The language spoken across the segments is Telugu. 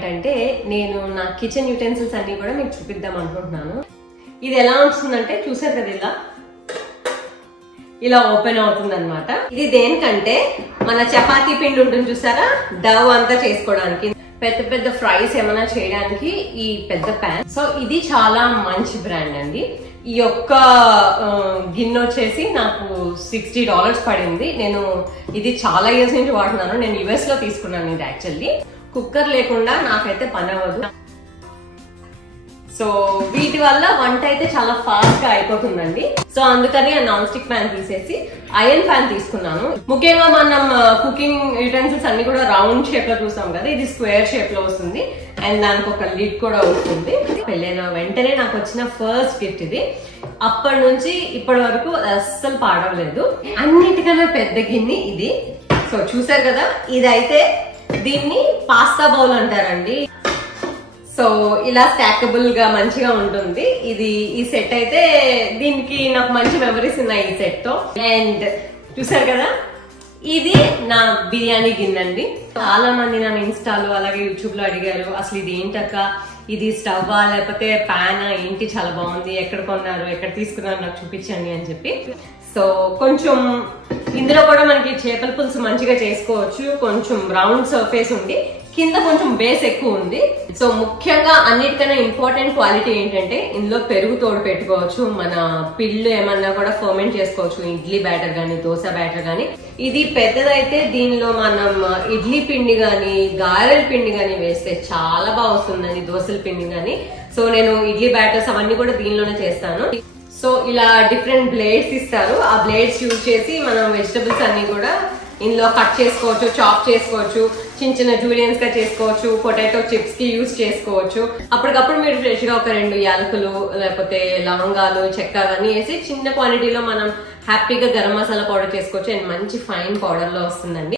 ఏంటంటే నేను నా కిచెన్ యూటెన్సిల్స్ అన్ని కూడా మీకు చూపిద్దాం అనుకుంటున్నాను. ఇది ఎలా వస్తుందంటే చూసారు కదా, ఇలా ఓపెన్ అవుతుంది అనమాట. ఇది దేనికంటే మన చపాతీ పిండి ఉంటుంది చూసారా, డవ్ అంతా చేసుకోవడానికి, పెద్ద పెద్ద ఫ్రైస్ ఏమైనా చేయడానికి ఈ పెద్ద ప్యాన్. సో ఇది చాలా మంచి బ్రాండ్ అండి. ఈ యొక్క గిన్నె వచ్చేసి నాకు $60 పడింది. నేను ఇది చాలా ఇయర్స్ నుంచి వాడుతున్నాను. నేను US లో తీసుకున్నాను ఇది. యాక్చువల్లీ కుక్కర్ లేకుండా నాకైతే పని అవ్వదు. సో వీటి వల్ల వంట అయితే చాలా ఫాస్ట్ గా అయిపోతుందండి. సో అందుకని ఆ నాన్ స్టిక్ ప్యాన్ తీసేసి ఐరన్ ప్యాన్ తీసుకున్నాను. ముఖ్యంగా మనం కుకింగ్ యూటెన్సిల్స్ అన్ని కూడా రౌండ్ షేప్ లో చూసాం కదా, ఇది స్క్వేర్ షేప్ లో వస్తుంది. అండ్ దానికి ఒక లిడ్ కూడా వస్తుంది. పెళ్ళైన వెంటనే నాకు వచ్చిన ఫస్ట్ గిఫ్ట్ ఇది. అప్పటి నుంచి ఇప్పటి వరకు అస్సలు పాడవలేదు. అన్నిటికన్నా పెద్ద గిన్నె ఇది. సో చూసారు కదా, ఇదైతే దీన్ని పాస్తా బౌల్ అంటారండి. సో ఇలా స్టాకబుల్ గా మంచిగా ఉంటుంది. ఇది ఈ సెట్ అయితే దీనికి నాకు మంచి మెమరీస్ ఉన్నాయి ఈ సెట్ తో. అండ్ చూసారు కదా, ఇది నా బిర్యానీ గిన్నె అండి. చాలా మంది నన్ను ఇన్స్టాలో అలాగే యూట్యూబ్ లో అడిగారు, అసలు ఇది ఏంటక్క, ఇది స్టవ్వా లేకపోతే ప్యాన్ ఏంటి, చాలా బాగుంది, ఎక్కడ కొన్నారు, ఎక్కడ తీసుకున్నారు, నాకు చూపించండి అని చెప్పి. సో కొంచెం ఇందులో కూడా మనకి చేపల పులుసు మంచిగా చేసుకోవచ్చు. కొంచెం రౌండ్ సర్ఫేస్ ఉంది, కింద కొంచెం బేస్ ఎక్కువ ఉంది. సో ముఖ్యంగా అన్నిటికన్నా ఇంపార్టెంట్ క్వాలిటీ ఏంటంటే ఇందులో పెరుగు తోడు పెట్టుకోవచ్చు. మన పిల్లు ఏమన్నా కూడా ఫర్మెంట్ చేసుకోవచ్చు, ఇడ్లీ బ్యాటర్ గానీ దోశ బ్యాటర్ గానీ. ఇది పెద్దదైతే దీనిలో మనం ఇడ్లీ పిండి గానీ గారెల పిండి గానీ వేస్తే చాలా బాగా వస్తుందండి, దోశల పిండి గానీ. సో నేను ఇడ్లీ బ్యాటర్స్ అవన్నీ కూడా దీనిలోనే చేస్తాను. సో ఇలా డిఫరెంట్ బ్లేడ్స్ ఇస్తారు. ఆ బ్లేడ్స్ యూజ్ చేసి మనం వెజిటబుల్స్ అన్ని కూడా ఇందులో కట్ చేసుకోవచ్చు, చాప్ చేసుకోవచ్చు, చిన్న చిన్న జూలియన్స్ గా చేసుకోవచ్చు, పొటాటో చిప్స్ కి యూజ్ చేసుకోవచ్చు. అప్పటికప్పుడు మీరు ఫ్రెష్ గా ఒక 2 యాలకులు లేకపోతే లవంగాలు చెక్క అవన్నీ వేసి చిన్న క్వాంటిటీలో మనం హ్యాపీగా గరం మసాలా పౌడర్ చేసుకోవచ్చు. అండ్ మంచి ఫైన్ పౌడర్ లో వస్తుందండి.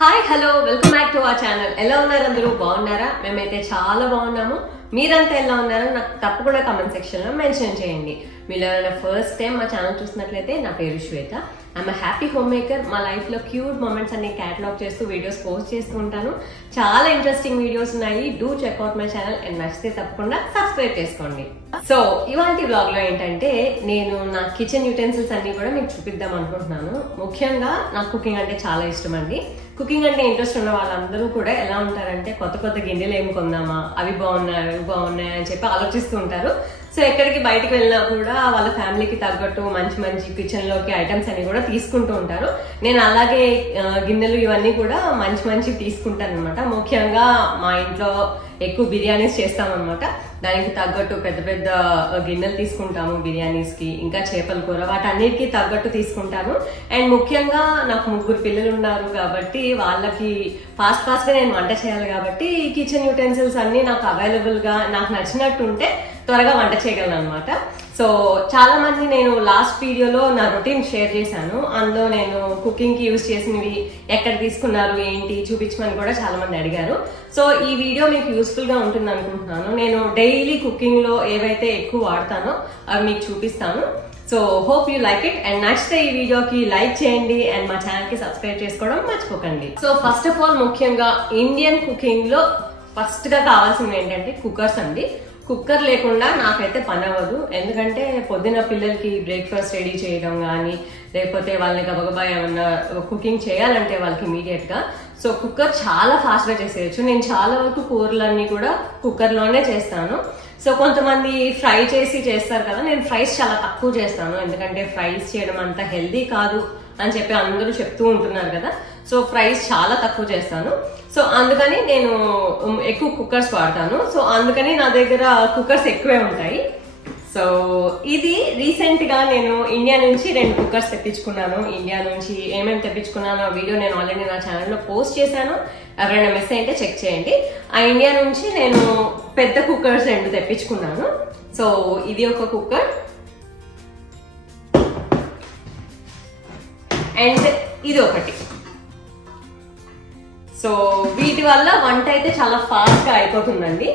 Hi, hello, welcome back to our channel. ఎలా ఉన్నారు అందరూ? బాగున్నారా? మేమైతే చాలా బాగున్నాము. మీరంతా ఎలా ఉన్నారో నాకు తప్పకుండా కామెంట్ సెక్షన్ లో మెన్షన్ చేయండి. మీరు ఎవరైనా ఫస్ట్ టైం మా ఛానల్ చూసినట్లయితే నా పేరు Shweta. I'm happy home maker. మా లైఫ్ లో క్యూట్ మూమెంట్స్ అన్ని క్యాటలాగ్ చేస్తూ వీడియోస్ పోస్ట్ చేస్తూ ఉంటాను. చాలా ఇంట్రెస్టింగ్ వీడియోస్ ఉన్నాయి. Do check out my channel. And నచ్చితే తప్పకుండా సబ్స్క్రైబ్ చేసుకోండి. సో ఇవాళ వ్లాగ్ లో ఏంటంటే నేను నా కిచెన్ యూటెన్సిల్స్ అన్ని కూడా మీకు చూపిద్దాం అనుకుంటున్నాను. ముఖ్యంగా నాకు కుకింగ్ అంటే చాలా ఇష్టం అండి. కుకింగ్ అంటే ఇంట్రెస్ట్ ఉన్న వాళ్ళందరూ కూడా ఎలా ఉంటారంటే కొత్త కొత్త గిన్నెలు ఏమి కొందామా, అవి బాగున్నాయి అవి బాగున్నాయి అని చెప్పి ఆలోచిస్తూ ఉంటారు. సో ఎక్కడికి బయటకు వెళ్ళినా కూడా వాళ్ళ ఫ్యామిలీకి తగ్గట్టు మంచి మంచి కిచెన్ లోకి ఐటమ్స్ అన్ని కూడా తీసుకుంటూ ఉంటారు. నేను అలాగే గిన్నెలు ఇవన్నీ కూడా మంచి మంచి తీసుకుంటాను అనమాట. ముఖ్యంగా మా ఇంట్లో ఎక్కువ బిర్యానీస్ చేస్తామన్నమాట. దానికి తగ్గట్టు పెద్ద పెద్ద గిన్నెలు తీసుకుంటాము బిర్యానీస్ కి, ఇంకా చేపల కూర, వాటన్నిటికీ తగ్గట్టు తీసుకుంటాను. అండ్ ముఖ్యంగా నాకు 3 పిల్లలు ఉన్నారు కాబట్టి వాళ్ళకి ఫాస్ట్ గా నేను వంట చేయాలి కాబట్టి ఈ కిచెన్ యూటెన్సిల్స్ అన్ని నాకు అవైలబుల్ గా నాకు నచ్చినట్టు ఉంటే త్వరగా వంట చేయగలను అనమాట. సో చాలా మంది నేను లాస్ట్ వీడియోలో నా రొటీన్ షేర్ చేశాను. అందులో నేను కుకింగ్ కి యూజ్ చేసినవి ఎక్కడ తీసుకున్నారు ఏంటి చూపించమని కూడా చాలా మంది అడిగారు. సో ఈ వీడియో మీకు యూస్ఫుల్ గా ఉంటుంది అనుకుంటున్నాను. నేను డైలీ కుకింగ్ లో ఏవైతే ఎక్కువ వాడతానో అవి మీకు చూపిస్తాను. So hope you like it. And నచ్చితే ఈ వీడియోకి లైక్ చేయండి అండ్ మా ఛానల్ కి సబ్స్క్రైబ్ చేసుకోవడం మర్చిపోకండి. సో ఫస్ట్ ఆఫ్ ఆల్ ముఖ్యంగా ఇండియన్ కుకింగ్ లో ఫస్ట్ గా కావాల్సింది ఏంటంటే కుక్కర్స్ అండి. కుక్కర్ లేకుండా నాకైతే పని అవ్వదు. ఎందుకంటే పొద్దున పిల్లలకి బ్రేక్ఫాస్ట్ రెడీ చేయడం కానీ లేకపోతే వాళ్ళని గబగబా ఏమన్నా కుకింగ్ చేయాలంటే వాళ్ళకి ఇమీడియట్ గా సో కుక్కర్ చాలా ఫాస్ట్ గా చేసేయచ్చు. నేను చాలా వరకు కూరలన్నీ కూడా కుక్కర్ లోనే చేస్తాను. సో కొంతమంది ఫ్రై చేసి చేస్తారు కదా, నేను ఫ్రైస్ చాలా తక్కువ చేస్తాను. ఎందుకంటే ఫ్రైస్ చేయడం అంత హెల్దీ కాదు అని చెప్పి అందరూ చెప్తూ ఉంటున్నారు కదా. సో ఫ్రైస్ చాలా తక్కువ చేస్తాను. సో అందుకని నేను ఎక్కువ కుక్కర్స్ వాడతాను. సో అందుకని నా దగ్గర కుక్కర్స్ ఎక్కువే ఉంటాయి. సో ఇది రీసెంట్ గా నేను ఇండియా నుంచి 2 కుక్కర్స్ తెప్పించుకున్నాను. ఇండియా నుంచి ఏమేమి తెప్పించుకున్నానో వీడియో నేను ఆల్రెడీ నా ఛానల్లో పోస్ట్ చేశాను. ఎవరైనా మిస్ అయితే చెక్ చేయండి. ఆ ఇండియా నుంచి నేను పెద్ద కుక్కర్స్ 2 తెప్పించుకున్నాను. సో ఇది ఒక కుక్కర్ అండ్ ఇది ఒకటి. సో వీటి వల్ల వంట అయితే చాలా ఫాస్ట్ గా అయిపోతుందండి.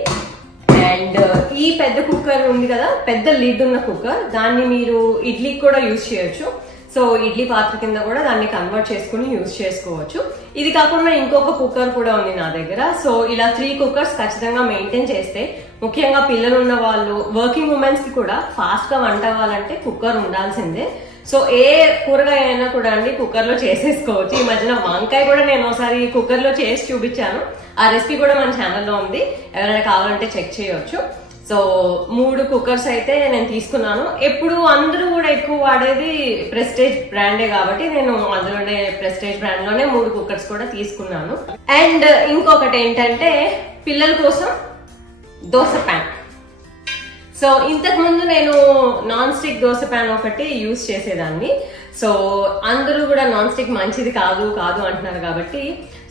అండ్ ఈ పెద్ద కుక్కర్ ఉంది కదా, పెద్ద లిడ్ ఉన్న కుక్కర్, దాన్ని మీరు ఇడ్లీకి కూడా యూజ్ చేయొచ్చు. సో ఇడ్లీ పాత్ర కింద కూడా దాన్ని కన్వర్ట్ చేసుకుని యూజ్ చేసుకోవచ్చు. ఇది కాకుండా ఇంకొక కుక్కర్ కూడా ఉంది నా దగ్గర. సో ఇలా 3 కుక్కర్స్ ఖచ్చితంగా మెయింటైన్ చేస్తే, ముఖ్యంగా పిల్లలు ఉన్న వాళ్ళు, వర్కింగ్ ఉమెన్స్ కి కూడా ఫాస్ట్ గా వంట అవ్వాలంటే కుక్కర్ ఉండాల్సిందే. సో ఏ కూరగాయ అయినా కూడా అండి కుక్కర్ లో చేసేసుకోవచ్చు. ఈ మధ్యన వంకాయ కూడా నేను ఒకసారి కుక్కర్ లో చేసి చూపించాను. ఆ రెసిపీ కూడా మన ఛానల్లో ఉంది, ఎవరైనా కావాలంటే చెక్ చేయొచ్చు. సో 3 కుక్కర్స్ అయితే నేను తీసుకున్నాను. ఎప్పుడు అందరూ కూడా ఎక్కువ వాడేది ప్రెస్టేజ్ బ్రాండే కాబట్టి నేను అందులోనే ప్రెస్టేజ్ బ్రాండ్ లోనే 3 కుక్కర్స్ కూడా తీసుకున్నాను. అండ్ ఇంకొకటి ఏంటంటే పిల్లల కోసం దోశ ప్యాన్. సో ఇంతకు ముందు నేను నాన్ స్టిక్ దోశ ప్యాన్ ఒకటి యూజ్ చేసేదాన్ని. సో అందరూ కూడా నాన్ స్టిక్ మంచిది కాదు అంటున్నారు కాబట్టి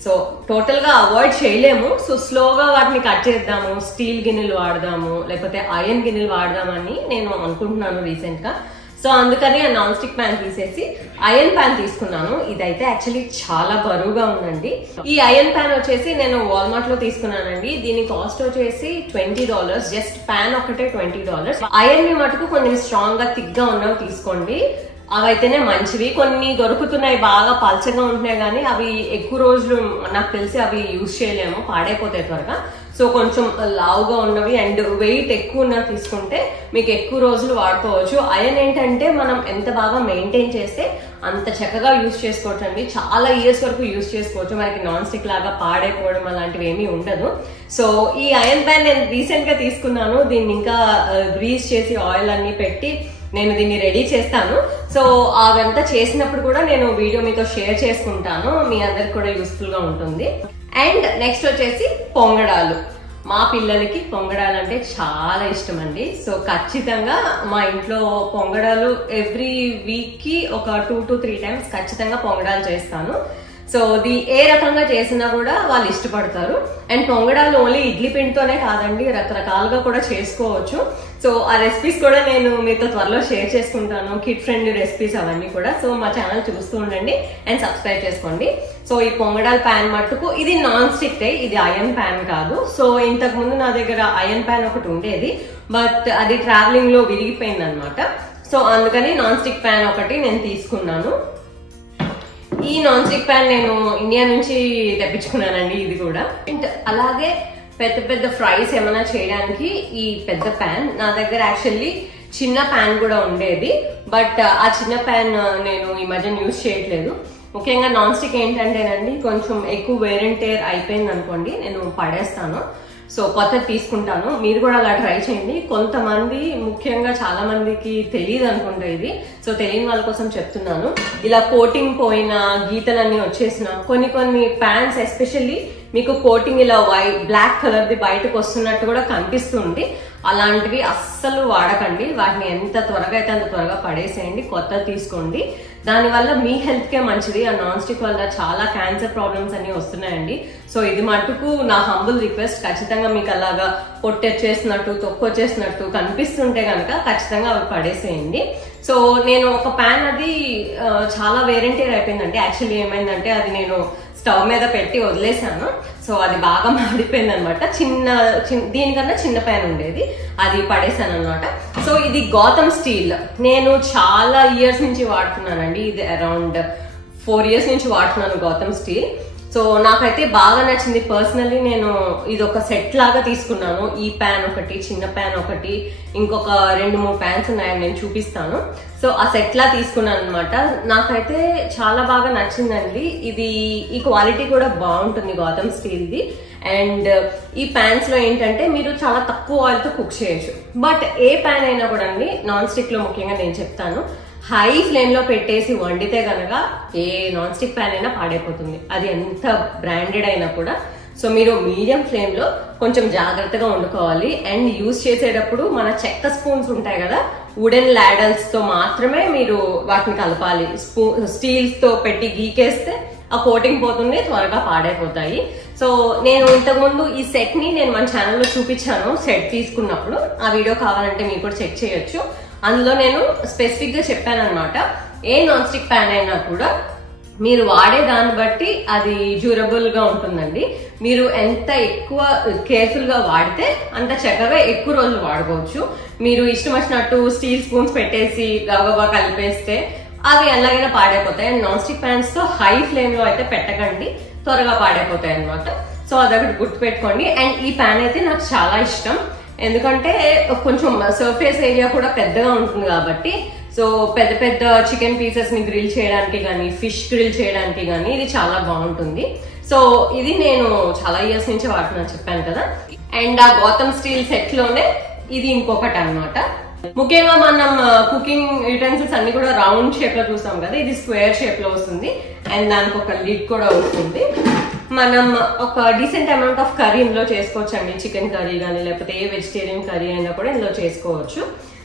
సో టోటల్ గా అవాయిడ్ చేయలేము. సో స్లోగా వాటిని కట్ చేద్దాము, స్టీల్ గిన్నెలు వాడదాము, లేకపోతే ఐరన్ గిన్నెలు వాడదామని నేను అనుకుంటున్నాను రీసెంట్ గా. సో అందుకని ఆ నాన్ స్టిక్ ప్యాన్ తీసేసి ఐరన్ ప్యాన్ తీసుకున్నాను. ఇదైతే యాక్చువల్లీ చాలా బరువుగా ఉందండి. ఈ ఐరన్ ప్యాన్ వచ్చేసి నేను వాల్మార్ట్ లో తీసుకున్నానండి. దీని కాస్ట్ వచ్చేసి $20. జస్ట్ ప్యాన్ ఒకటే $20. ఐరన్ ని మటుకు కొన్ని స్ట్రాంగ్ గా థిక్ గా ఉన్నవి తీసుకోండి, అవైతేనే మంచివి. కొన్ని దొరుకుతున్నాయి బాగా పల్చగా ఉంటున్నాయి కానీ అవి ఎక్కువ రోజులు నాకు తెలిసి అవి యూజ్ చేయలేము, పాడైపోతాయి త్వరగా. సో కొంచెం లావుగా ఉన్నవి అండ్ వెయిట్ ఎక్కువ ఉన్నవి తీసుకుంటే మీకు ఎక్కువ రోజులు వాడుకోవచ్చు. ఐరన్ ఏంటంటే మనం ఎంత బాగా మెయింటైన్ చేస్తే అంత చక్కగా యూజ్ చేసుకోవచ్చు అండి. చాలా ఇయర్స్ వరకు యూజ్ చేసుకోవచ్చు. మనకి నాన్ స్టిక్ లాగా పాడైపోవడం అలాంటివి ఏమీ ఉండదు. సో ఈ ఐరన్ ప్యాన్ నేను రీసెంట్ గా తీసుకున్నాను. దీన్ని ఇంకా గ్రీస్ చేసి ఆయిల్ అన్ని పెట్టి నేను దీన్ని రెడీ చేస్తాను. సో అవంతా చేసినప్పుడు కూడా నేను వీడియో మీతో షేర్ చేసుకుంటాను, మీ అందరికి కూడా యూస్ఫుల్ గా ఉంటుంది. అండ్ నెక్స్ట్ వచ్చేసి పొంగడాలు. మా పిల్లలకి పొంగడాలు అంటే చాలా ఇష్టం అండి. సో ఖచ్చితంగా మా ఇంట్లో పొంగడాలు ఎవ్రీ వీక్ కి ఒక 2 to 3 times ఖచ్చితంగా పొంగడాలు చేస్తాను. సో ఇది ఏ రకంగా చేసినా కూడా వాళ్ళు ఇష్టపడతారు. అండ్ పొంగడాలు ఓన్లీ ఇడ్లీ పిండితోనే కాదండి, రకరకాలుగా కూడా చేసుకోవచ్చు. సో ఆ రెసిపీస్ కూడా నేను మీతో త్వరలో షేర్ చేసుకుంటాను, కిడ్ ఫ్రెండ్లీ రెసిపీస్ అవన్నీ కూడా. సో మా ఛానల్ చూస్తూ ఉండండి అండ్ సబ్స్క్రైబ్ చేసుకోండి. సో ఈ పొంగడాల ప్యాన్ మట్టుకు ఇది నాన్ స్టిక్, ఇది ఐరన్ ప్యాన్ కాదు. సో ఇంతకు ముందు నా దగ్గర ఐరన్ ప్యాన్ ఒకటి ఉండేది, బట్ అది ట్రావెలింగ్ లో విరిగిపోయింది అనమాట. సో అందుకని నాన్ స్టిక్ ప్యాన్ ఒకటి నేను తీసుకున్నాను. ఈ నాన్ స్టిక్ ప్యాన్ నేను ఇండియా నుంచి తెప్పించుకున్నానండి ఇది కూడా. అండ్ అలాగే పెద్ద పెద్ద ఫ్రైస్ ఏమైనా చేయడానికి ఈ పెద్ద ప్యాన్. నా దగ్గర యాక్చువల్లీ చిన్న ప్యాన్ కూడా ఉండేది, బట్ ఆ చిన్న ప్యాన్ నేను ఈ మధ్య యూజ్ చేయట్లేదు. ముఖ్యంగా నాన్ స్టిక్ ఏంటంటేనండి కొంచెం ఎక్కువ వేర్ అండ్ టేర్ అయిపోయింది అనుకోండి, నేను పడేస్తాను. సో కొత్తది తీసుకుంటాను. మీరు కూడా అలా ట్రై చేయండి. కొంతమంది, ముఖ్యంగా చాలా మందికి తెలియదు అనుకుంటా ఇది. సో తెలియని వాళ్ళ కోసం చెప్తున్నాను. ఇలా కోటింగ్ పోయిన, గీతలన్నీ వచ్చేసిన కొన్ని ప్యాన్స్ ఎస్పెషల్లీ మీకు కోటింగ్ ఇలా బ్లాక్ కలర్ది బయటకు వస్తున్నట్టు కూడా కనిపిస్తుంది. అలాంటివి అస్సలు వాడకండి. వాటిని ఎంత త్వరగా అయితే అంత త్వరగా పడేసేయండి, కొత్తది తీసుకోండి. దానివల్ల మీ హెల్త్ కే మంచిది. ఆ నాన్ స్టిక్ వల్ల చాలా క్యాన్సర్ ప్రాబ్లమ్స్ అన్ని వస్తున్నాయండి. సో ఇది మటుకు నా హంబుల్ రిక్వెస్ట్. ఖచ్చితంగా మీకు అలాగా పొట్టొచ్చేసినట్టు, తొక్కొచ్చేసినట్టు కనిపిస్తుంటే కనుక ఖచ్చితంగా అవి పడేసేయండి. సో నేను ఒక ప్యాన్ అది చాలా వేరెంటీర్ అయిపోయిందంటే, యాక్చువల్లీ ఏమైందంటే అది నేను స్టవ్ మీద పెట్టి వదిలేసాను. సో అది బాగా మాడిపోయింది అనమాట. దీనికన్నా చిన్న ప్యాన్ ఉండేది, అది పడేసాను అనమాట. సో ఇది గౌతమ్ స్టీల్. నేను చాలా ఇయర్స్ నుంచి వాడుతున్నానండి. ఇది అరౌండ్ 4 years నుంచి వాడుతున్నాను గౌతమ్ స్టీల్. సో నాకైతే బాగా నచ్చింది పర్సనల్లీ. నేను ఇది ఒక సెట్ లాగా తీసుకున్నాను. ఈ ప్యాన్ ఒకటి, చిన్న ప్యాన్ ఒకటి, ఇంకొక 2-3 ప్యాన్స్ ఉన్నాయని నేను చూపిస్తాను. సో ఆ సెట్ లా తీసుకున్నాను అనమాట. నాకైతే చాలా బాగా నచ్చిందండి. ఈ క్వాలిటీ కూడా బాగుంటుంది గౌతమ్ స్టీల్ది. అండ్ ఈ ప్యాన్స్ లో ఏంటంటే మీరు చాలా తక్కువ ఆయిల్ తో కుక్ చేయొచ్చు. బట్ ఏ ప్యాన్ అయినా కూడా అండి, నాన్ స్టిక్ లో ముఖ్యంగా నేను చెప్తాను, హై ఫ్లేమ్ లో పెట్టేసి వండితే గనక ఏ నాన్ స్టిక్ ప్యాన్ అయినా పాడైపోతుంది, అది ఎంత బ్రాండెడ్ అయినా కూడా. సో మీరు మీడియం ఫ్లేమ్ లో కొంచెం జాగ్రత్తగా వండుకోవాలి. అండ్ యూజ్ చేసేటప్పుడు మన చెక్క స్పూన్స్ ఉంటాయి కదా, వుడెన్ లాడల్స్ తో మాత్రమే మీరు వాటిని కలపాలి. స్టీల్స్ తో పెట్టి గీకేస్తే ఆ కోటింగ్ పోతుంది, త్వరగా పాడైపోతాయి. సో నేను ఇంతకుముందు ఈ సెట్ ని నేను మన ఛానల్లో చూపించాను సెట్ తీసుకున్నప్పుడు. ఆ వీడియో కావాలంటే మీరు కూడా చెక్ చేయొచ్చు. అందులో నేను స్పెసిఫిక్ గా చెప్పాను అనమాట, ఏ నాన్ స్టిక్ ప్యాన్ అయినా కూడా మీరు వాడే దాన్ని బట్టి అది డ్యూరబుల్ గా ఉంటుందండి. మీరు ఎంత ఎక్కువ కేర్ఫుల్ గా వాడితే అంత చక్కగా ఎక్కువ రోజులు వాడుకోవచ్చు. మీరు ఇష్టం వచ్చినట్టు స్టీల్ స్పూన్స్ పెట్టేసి గబగబా కలిపేస్తే అవి ఎలాగైనా పాడైపోతాయి. అండ్ నాన్ స్టిక్ ప్యాన్స్ తో హై ఫ్లేమ్ లో అయితే పెట్టకండి, త్వరగా పాడైపోతాయి అనమాట. సో అదొకటి గుర్తు పెట్టుకోండి. అండ్ ఈ ప్యాన్ అయితే నాకు చాలా ఇష్టం, ఎందుకంటే కొంచెం సర్ఫేస్ ఏరియా కూడా పెద్దగా ఉంటుంది కాబట్టి. సో పెద్ద పెద్ద చికెన్ పీసెస్ ని గ్రిల్ చేయడానికి కానీ, ఫిష్ గ్రిల్ చేయడానికి కానీ ఇది చాలా బాగుంటుంది. సో ఇది నేను చాలా ఇయర్స్ నుంచి వాడుతున్నాను చెప్పాను కదా. అండ్ ఆ గౌతమ్ స్టీల్ సెట్ లోనే ఇది ఇంకొకటి అన్నమాట. ముఖ్యంగా మనం కుకింగ్ యూటెన్సిల్స్ అన్ని కూడా రౌండ్ షేప్ లో చూస్తాం కదా, ఇది స్క్వేర్ షేప్ లో వస్తుంది. అండ్ దానికి ఒక లిడ్ కూడా వస్తుంది. మనం ఒక డీసెంట్ అమౌంట్ ఆఫ్ కర్రీ ఇందులో చేసుకోవచ్చు అండి. చికెన్ కర్రీ కానీ లేకపోతే ఏ వెజిటేరియన్ కర్రీ అయినా కూడా ఇందులో చేసుకోవచ్చు.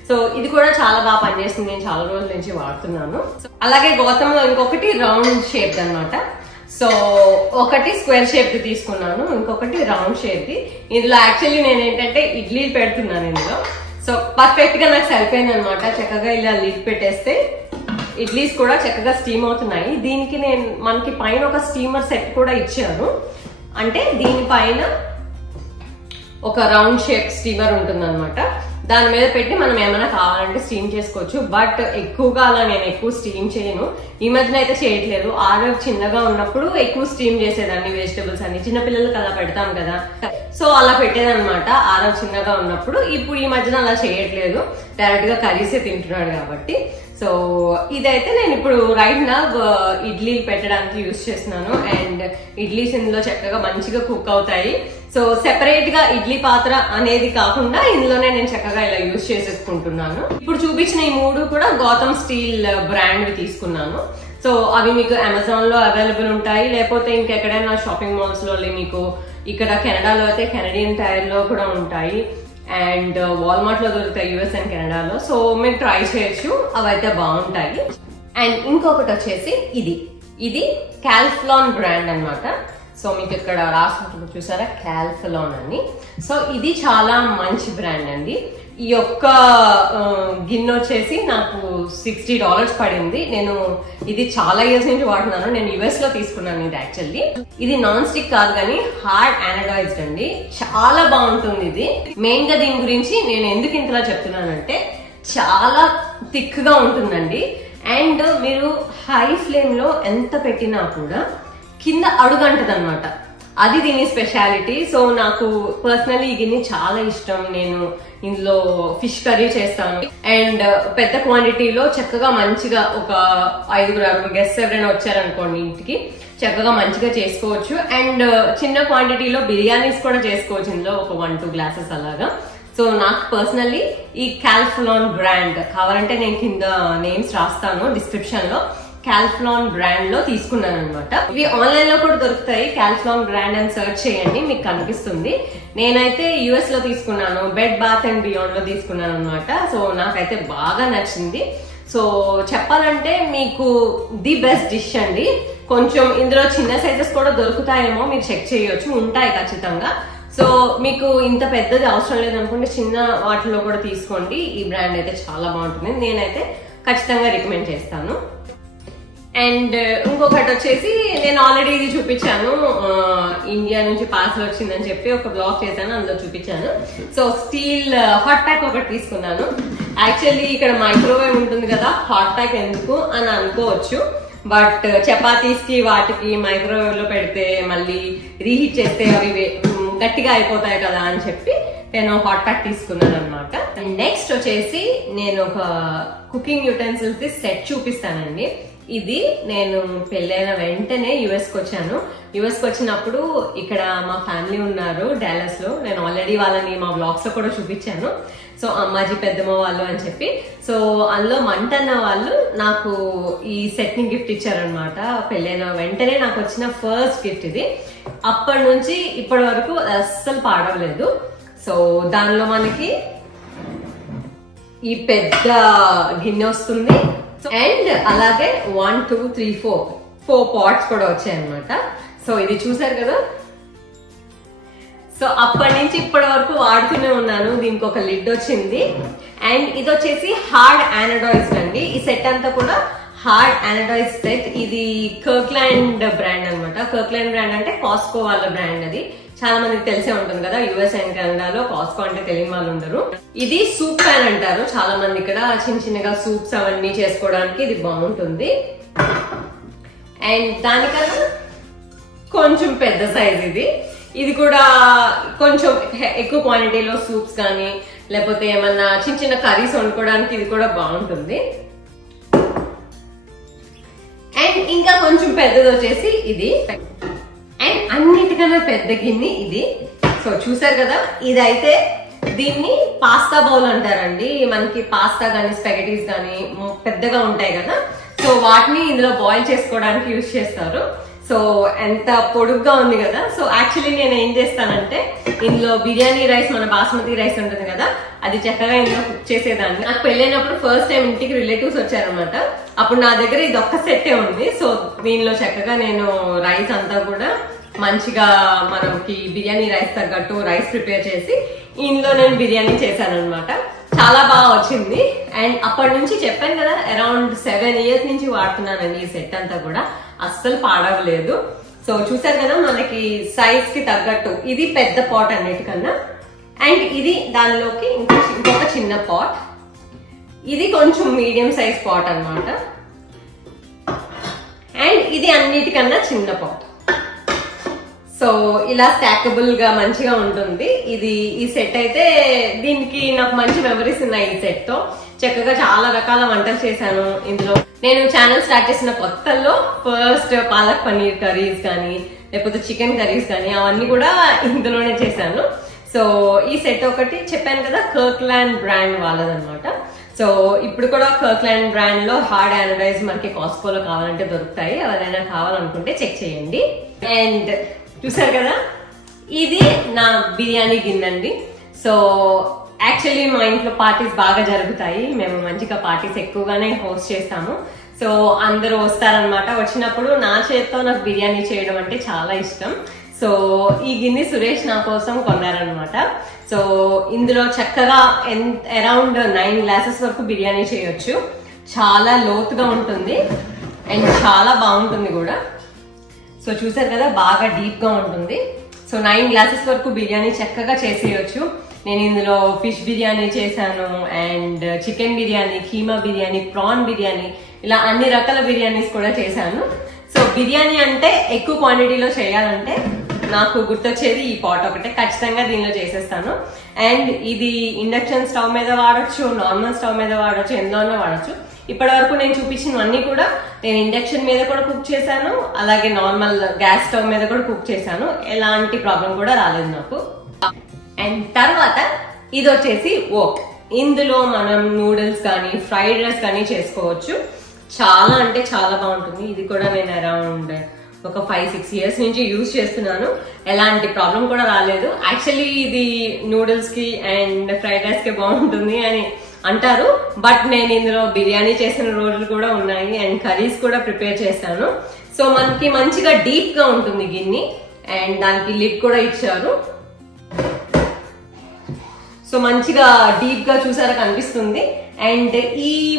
సో ఇది కూడా చాలా బాగా పనిచేస్తుంది, నేను చాలా రోజుల నుంచి వాడుతున్నాను. అలాగే గౌతమ్ లో ఇంకొకటి రౌండ్ షేప్ అన్నమాట. సో ఒకటి స్క్వేర్ షేప్ ది తీసుకున్నాను, ఇంకొకటి రౌండ్ షేప్ ది. ఇందులో యాక్చువల్లీ నేను ఏంటంటే ఇడ్లీలు పెడుతున్నాను ఇందులో. సో పర్ఫెక్ట్ గా నాకు సరిపోయింది అనమాట. చక్కగా ఇలా లిడ్ పెట్టేస్తే ఇడ్లీస్ కూడా చక్కగా స్టీమ్ అవుతున్నాయి. దీనికి మనకి పైన ఒక స్టీమర్ సెట్ కూడా ఇచ్చాను. అంటే దీనిపైన ఒక రౌండ్ షేప్ స్టీమర్ ఉంటుంది అనమాట. దాని మీద పెట్టి మనం ఏమైనా కావాలంటే స్టీమ్ చేసుకోవచ్చు. బట్ ఎక్కువగా అలా నేను ఎక్కువ స్టీమ్ చేయను, ఈ మధ్యన అయితే చేయట్లేదు. ఆరవ్ చిన్నగా ఉన్నప్పుడు ఎక్కువ స్టీమ్ చేసేదాన్ని వెజిటబుల్స్ అన్ని, చిన్నపిల్లలకి అలా పెడతాం కదా, సో అలా పెట్టేదన్నమాట ఆరవ్ చిన్నగా ఉన్నప్పుడు. ఇప్పుడు ఈ మధ్యన అలా చేయట్లేదు, డైరెక్ట్ గా కర్రీసే తింటున్నాడు కాబట్టి. సో ఇదైతే నేను ఇప్పుడు రైట్ నా ఇడ్లీ పెట్టడానికి యూజ్ చేస్తున్నాను. అండ్ ఇడ్లీస్ ఇందులో చక్కగా మంచిగా కుక్ అవుతాయి. సో సెపరేట్ గా ఇడ్లీ పాత్ర అనేది కాకుండా ఇందులోనే నేను చక్కగా ఇలా యూజ్ చేసేసుకుంటున్నాను. ఇప్పుడు చూపించిన ఈ మూడు కూడా గౌతమ్ స్టీల్ బ్రాండ్ తీసుకున్నాను. సో అవి మీకు అమెజాన్ లో అవైలబుల్ ఉంటాయి, లేకపోతే ఇంకెక్కడైనా షాపింగ్ మాల్స్ లో, మీకు ఇక్కడ కెనడాలో అయితే కెనడియన్ టైర్ లో కూడా ఉంటాయి. అండ్ వాల్మార్ట్ లో దొరుకుతాయి యుఎస్ అండ్ కెనడాలో. సో మీరు ట్రై చేయొచ్చు, అవైతే బాగుంటాయి. అండ్ ఇంకొకటి వచ్చేసి ఇది కాల్ఫ్లాన్ బ్రాండ్ అన్నమాట. సో మీకు ఇక్కడ రాసుకుంటుంది చూసారా, కాల్ఫ్లాన్ అని. సో ఇది చాలా మంచి బ్రాండ్ అండి. ఈ యొక్క గిన్నె వచ్చేసి నాకు $60 పడింది. నేను ఇది చాలా ఇయర్స్ నుంచి వాడుతున్నాను. నేను యుఎస్ లో తీసుకున్నాను ఇది యాక్చువల్లీ. ఇది నాన్ స్టిక్ కాదు కానీ హార్డ్ యానడైజ్డ్ అండి, చాలా బాగుంటుంది ఇది. మెయిన్ గా దీని గురించి నేను ఎందుకు ఇంతలా చెప్తున్నానంటే చాలా థిక్ గా ఉంటుందండి. అండ్ మీరు హై ఫ్లేమ్ లో ఎంత పెట్టినా కూడా కింద అడుగంటది అనమాట, అది దీని స్పెషాలిటీ. సో నాకు పర్సనలీ ఈ గిన్నె చాలా ఇష్టం. నేను ఇందులో ఫిష్ కర్రీ చేస్తాను. అండ్ పెద్ద క్వాంటిటీలో చక్కగా మంచిగా ఒక 5-6 గెస్ట్ ఎవరైనా వచ్చారనుకోండి ఇంటికి, చక్కగా మంచిగా చేసుకోవచ్చు. అండ్ చిన్న క్వాంటిటీలో బిర్యానీస్ కూడా చేసుకోవచ్చు ఇందులో, ఒక 1-2 గ్లాసెస్ అలాగా. సో నాకు పర్సనల్లీ ఈ కాల్ఫ్లాన్ బ్రాండ్ కావాలంటే నేను కింద నేమ్స్ రాస్తాను డిస్క్రిప్షన్ లో. కాల్ఫ్లాన్ బ్రాండ్ లో తీసుకున్నాను అనమాట. ఇవి ఆన్లైన్ లో కూడా దొరుకుతాయి, కాల్ఫ్లాన్ బ్రాండ్ అని సెర్చ్ చేయండి మీకు కనిపిస్తుంది. నేనైతే యుఎస్ లో తీసుకున్నాను, బెడ్ బాత్ అండ్ బియాండ్ లో తీసుకున్నాను అనమాట. సో నాకైతే బాగా నచ్చింది. సో చెప్పాలంటే మీకు ది బెస్ట్ డిష్ అండి. కొంచెం ఇందులో చిన్న సైజెస్ కూడా దొరుకుతాయేమో, మీరు చెక్ చేయొచ్చు, ఉంటాయి ఖచ్చితంగా. సో మీకు ఇంత పెద్దది అవసరం లేదనుకుంటే చిన్న వాటిలో కూడా తీసుకోండి. ఈ బ్రాండ్ అయితే చాలా బాగుంటుంది, నేనైతే ఖచ్చితంగా రికమెండ్ చేస్తాను. అండ్ ఇంకొకటి వచ్చేసి నేను ఆల్రెడీ ఇది చూపించాను, ఇండియా నుంచి పార్సల్ వచ్చిందని చెప్పి ఒక బ్లాగ్ చేశాను, అందులో చూపించాను. సో స్టీల్ హాట్ ప్యాక్ ఒకటి తీసుకున్నాను. యాక్చువల్లీ ఇక్కడ మైక్రోవేవ్ ఉంటుంది కదా, హాట్ ప్యాక్ ఎందుకు అని అనుకోవచ్చు. బట్ చపాతీస్ కి వాటికి మైక్రోవేవ్ లో పెడితే మళ్ళీ రీహీట్ చేస్తే అవి గట్టిగా అయిపోతాయి కదా అని చెప్పి నేను హాట్ ప్యాక్ తీసుకున్నాను అనమాట. నెక్స్ట్ వచ్చేసి నేను ఒక కుకింగ్ యూటెన్సిల్స్ సెట్ చూపిస్తానండి. ఇది నేను పెళ్ళైన వెంటనే యుఎస్ కి వచ్చాను. యుఎస్ కి వచ్చినప్పుడు ఇక్కడ మా ఫ్యామిలీ ఉన్నారు డాలస్ లో, నేను ఆల్రెడీ వాళ్ళని మా బ్లాగ్స్ లో కూడా చూపించాను. సో అమ్మాజీ పెద్దమ్మ వాళ్ళు అని చెప్పి, సో అందులో మంటన్న వాళ్ళు నాకు ఈ సెట్ ని గిఫ్ట్ ఇచ్చారనమాట. పెళ్ళైన వెంటనే నాకు వచ్చిన ఫస్ట్ గిఫ్ట్ ఇది. అప్పటి నుంచి ఇప్పటి వరకు అస్సలు పాడలేదు. సో దానిలో మనకి ఈ పెద్ద గిన్నె వస్తుంది. అండ్ అలాగే 1, 2, 3, 4 పాట్స్ కూడా వచ్చాయి అనమాట. సో ఇది చూసారు కదా. సో అప్పటి నుంచి ఇప్పటి వరకు వాడుతూనే ఉన్నాను. దీనికి ఒక లిడ్ వచ్చింది. అండ్ ఇది వచ్చేసి హార్డ్ యానడైజ్డ్ అండి. ఈ సెట్ అంతా కూడా హార్డ్ అనడైజ్ సెట్. ఇది కర్క్లాండ్ బ్రాండ్ అనమాట. కర్క్లాండ్ బ్రాండ్ అంటే కాస్కో వాళ్ళ బ్రాండ్. అది చాలా మందికి తెలిసే ఉంటుంది కదా, యుఎస్ అండ్ కెనడాలో కాస్కో అంటే తెలియని వాళ్ళు ఉండరు. ఇది సూప్ ప్యాన్ అంటారు చాలా మంది. ఇక్కడ చిన్న చిన్నగా సూప్స్ అవన్నీ చేసుకోవడానికి ఇది బాగుంటుంది. అండ్ దానికన్నా కొంచెం పెద్ద సైజ్ ఇది. ఇది కూడా కొంచెం ఎక్కువ క్వాంటిటీలో సూప్స్ కానీ లేకపోతే ఏమన్నా చిన్న చిన్న కర్రీస్ వండుకోవడానికి ఇది కూడా బాగుంటుంది. అండ్ ఇంకా కొంచెం పెద్దది వచ్చేసి ఇది. అండ్ అన్నిటికన్నా పెద్ద గిన్నె ఇది. సో చూసారు కదా, ఇదైతే దీన్ని పాస్తా బౌల్ అంటారండి. మనకి పాస్తా కానీ స్పెగటీస్ కానీ పెద్దగా ఉంటాయి కదా, సో వాటిని ఇందులో బాయిల్ చేసుకోవడానికి యూజ్ చేస్తారు. సో ఎంత పొడుగ్గా ఉంది కదా. సో యాక్చువల్లీ నేను ఏం చేస్తానంటే ఇందులో బిర్యానీ రైస్, మన బాస్మతి రైస్ ఉంటుంది కదా, అది చక్కగా ఇందులో కుక్ చేసేదాన్ని. నాకు పెళ్ళైనప్పుడు ఫస్ట్ టైం ఇంటికి రిలేటివ్స్ వచ్చారనమాట. అప్పుడు నా దగ్గర ఇది ఒక్క సెట్టే ఉంది. సో దీనిలో చక్కగా నేను రైస్ అంతా కూడా మంచిగా మనకి బిర్యానీ రైస్ తగ్గట్టు రైస్ ప్రిపేర్ చేసి ఇందులో నేను బిర్యానీ చేశాను అనమాట. చాలా బాగా వచ్చింది. అండ్ అప్పటి నుంచి చెప్పాను కదా, అరౌండ్ 7 years నుంచి వాడుతున్నానండి ఈ సెట్ అంతా కూడా. అస్సలు పాడవలేదు. సో చూసారు కదా, మనకి సైజ్ కి తగ్గట్టు ఇది పెద్ద పాట్ అన్నిటికన్నా. అండ్ ఇది దానిలోకి ఇంకొక చిన్న పాట్. ఇది కొంచెం మీడియం సైజ్ పాట్ అన్నమాట. అండ్ ఇది అన్నిటికన్నా చిన్న పాట్. సో ఇలా స్టాకబుల్ గా మంచిగా ఉంటుంది ఇది. ఈ సెట్ అయితే దీనికి నాకు మంచి మెమరీస్ ఉన్నాయి. ఈ సెట్ తో చక్కగా చాలా రకాల వంటలు చేశాను ఇందులో. నేను ఛానల్ స్టార్ట్ చేసిన కొత్తల్లో ఫస్ట్ పాలక్ పన్నీర్ కర్రీస్ కానీ లేకపోతే చికెన్ కర్రీస్ కానీ అవన్నీ కూడా ఇందులోనే చేశాను. సో ఈ సెట్ ఒకటి చెప్పాను కదా, కర్క్లాండ్ బ్రాండ్ వాళ్ళదనమాట. సో ఇప్పుడు కూడా కర్క్లాండ్ బ్రాండ్ లో హార్డ్ అనడైజ్ మనకి కాస్కోలో కావాలంటే దొరుకుతాయి. ఎవరైనా కావాలనుకుంటే చెక్ చేయండి. అండ్ చూసారు కదా, ఇది నా బిర్యానీ గిన్నె అండి. సో యాక్చువల్లీ మా ఇంట్లో పార్టీస్ బాగా జరుగుతాయి. మేము మంచిగా పార్టీస్ ఎక్కువగానే హోస్ట్ చేస్తాము. సో అందరూ వస్తారనమాట. వచ్చినప్పుడు నా చేతితో నాకు బిర్యానీ చేయడం అంటే చాలా ఇష్టం. సో ఈ గిన్నె సురేష్ నా కోసం కొన్నారనమాట. సో ఇందులో చక్కగా అరౌండ్ 9 glasses వరకు బిర్యానీ చేయొచ్చు. చాలా లోతుగా ఉంటుంది అండ్ చాలా బాగుంటుంది కూడా. సో చూసారు కదా, బాగా డీప్ గా ఉంటుంది. సో 9 glasses వరకు బిర్యానీ చక్కగా చేసేయచ్చు. నేను ఇందులో ఫిష్ బిర్యానీ చేశాను, and chicken biryani, keema biryani, prawn biryani, ఇలా అన్ని రకాల బిర్యానీస్ కూడా చేశాను. సో బిర్యానీ అంటే ఎక్కువ క్వాంటిటీలో చేయాలంటే నాకు గుర్తొచ్చేది ఈ పాట్ ఒకటే. ఖచ్చితంగా దీనిలో చేసేస్తాను. అండ్ ఇది ఇండక్షన్ స్టవ్ మీద వాడచ్చు, నార్మల్ స్టవ్ మీద వాడచ్చు, ఎందులోనో వాడచ్చు. ఇప్పటి వరకు నేను చూపించినవన్నీ కూడా నేను ఇండక్షన్ మీద కూడా కుక్ చేశాను, అలాగే నార్మల్ గ్యాస్ స్టవ్ మీద కూడా కుక్ చేశాను. ఎలాంటి ప్రాబ్లం కూడా రాలేదు నాకు. అండ్ తర్వాత ఇది వచ్చేసి వోక్. ఇందులో మనం నూడిల్స్ కానీ ఫ్రైడ్ రైస్ కానీ చేసుకోవచ్చు. చాలా అంటే చాలా బాగుంటుంది. ఇది కూడా నేను అరౌండ్ ఒక 5-6 years నుంచి యూజ్ చేస్తున్నాను. ఎలాంటి ప్రాబ్లం కూడా రాలేదు. యాక్చువల్లీ ఇది నూడిల్స్ కి అండ్ ఫ్రైడ్ రైస్ కి బాగుంటుంది అని అంటారు, బట్ నేను ఇందులో బిర్యానీ చేసిన రోజులు కూడా ఉన్నాయి అండ్ కర్రీస్ కూడా ప్రిపేర్ చేశాను. సో మనకి మంచిగా డీప్ గా ఉంటుంది గిన్నె. అండ్ దానికి లిడ్ కూడా ఇచ్చారు. సో మంచిగా డీప్ గా చూసారా కనిపిస్తుంది. అండ్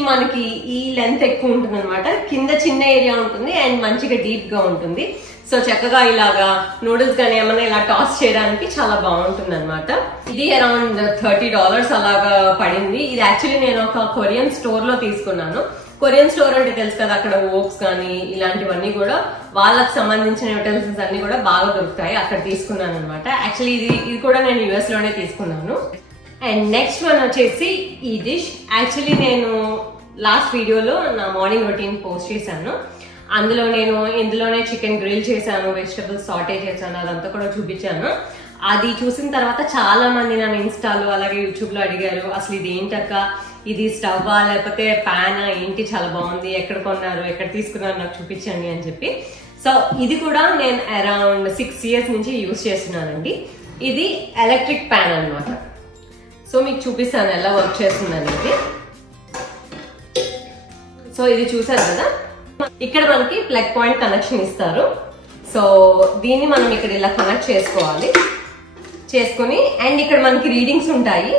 మనకి ఈ లెంత్ ఎక్కువ ఉంటుంది అనమాట. కింద చిన్న ఏరియా ఉంటుంది అండ్ మంచిగా డీప్ గా ఉంటుంది. సో చక్కగా ఇలాగా నూడిల్స్ కానీ ఏమన్నా ఇలా టాస్ చేయడానికి చాలా బాగుంటుంది అనమాట. ఇది అరౌండ్ $30 అలాగా పడింది. ఇది యాక్చువల్లీ నేను ఒక కొరియన్ స్టోర్ లో తీసుకున్నాను. కొరియన్ స్టోర్ అంటే తెలుసు కదా, అక్కడ ఓక్స్ కానీ ఇలాంటివన్నీ కూడా వాళ్ళకి సంబంధించిన యూటెన్సిల్స్ అన్ని కూడా బాగా దొరుకుతాయి. అక్కడ తీసుకున్నాను అనమాట. యాక్చువల్లీ ఇది కూడా నేను US లోనే తీసుకున్నాను. అండ్ నెక్స్ట్ వన్ వచ్చేసి ఈ డిష్. యాక్చువల్లీ నేను లాస్ట్ వీడియోలో నా మార్నింగ్ రొటీన్ పోస్ట్ చేశాను. అందులో నేను ఇందులోనే చికెన్ గ్రిల్ చేశాను, వెజిటబుల్స్ సాటే చేశాను, అదంతా కూడా చూపించాను. అది చూసిన తర్వాత చాలా మంది నన్ను ఇన్స్టాలో అలాగే యూట్యూబ్ లో అడిగారు, అసలు ఇది ఏంటక్క, ఇది స్టవ్వా లేకపోతే ప్యానా ఏంటి, చాలా బాగుంది, ఎక్కడ కొన్నారు, ఎక్కడ తీసుకున్నారు, నాకు చూపించండి అని చెప్పి. సో ఇది కూడా నేను అరౌండ్ 6 years నుంచి యూజ్ చేస్తున్నానండి. ఇది ఎలక్ట్రిక్ ప్యాన్ అన్నమాట. సో మీకు చూపిస్తాను ఎలా వర్క్ చేస్తుంది అనేది. సో ఇది చూసారు కదా, ఇక్కడ మనకి ప్లగ్ పాయింట్ కనెక్షన్ ఇస్తారు. సో దీన్ని మనం ఇక్కడ ఇలా కనెక్ట్ చేసుకోవాలి. చేసుకుని అండ్ ఇక్కడ మనకి రీడింగ్స్ ఉంటాయి.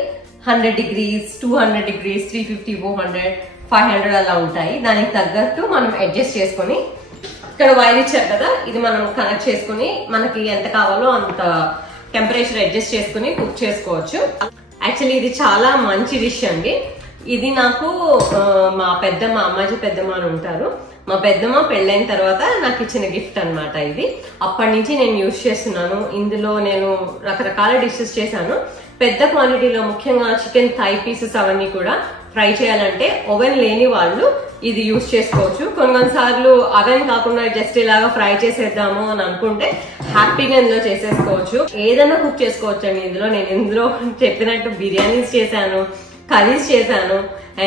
100 degrees, 200 degrees, 350, 400, 500 అలా ఉంటాయి. దానికి తగ్గట్టు మనం అడ్జస్ట్ చేసుకొని, ఇక్కడ వైర్ ఇచ్చారు కదా, ఇది మనం కనెక్ట్ చేసుకుని మనకి ఎంత కావాలో అంత టెంపరేచర్ అడ్జస్ట్ చేసుకుని కుక్ చేసుకోవచ్చు. యాక్చువల్లీ ఇది చాలా మంచి డిష్ అండి. ఇది నాకు మా అమ్మాజీ పెద్దమ్మ అని ఉంటారు, మా పెద్దమ్మ పెళ్ళైన తర్వాత నాకు ఇచ్చిన గిఫ్ట్ అనమాట ఇది. అప్పటి నుంచి నేను యూజ్ చేస్తున్నాను. ఇందులో నేను రకరకాల డిషెస్ చేశాను. పెద్ద క్వాంటిటీలో ముఖ్యంగా చికెన్ థై పీసెస్ అవన్నీ కూడా ఫ్రై చేయాలంటే ఓవెన్ లేని వాళ్ళు ఇది యూజ్ చేసుకోవచ్చు. కొన్నిసార్లు అవెన్ కాకుండా జస్ట్ ఇలాగా ఫ్రై చేసేద్దాము అని అనుకుంటే హ్యాపీగా ఇందులో చేసేసుకోవచ్చు. ఏదైనా కుక్ చేసుకోవచ్చు అండి ఇందులో. నేను ఇందులో చెప్పినట్టు బిర్యానీస్ చేశాను, కర్రీస్ చేశాను,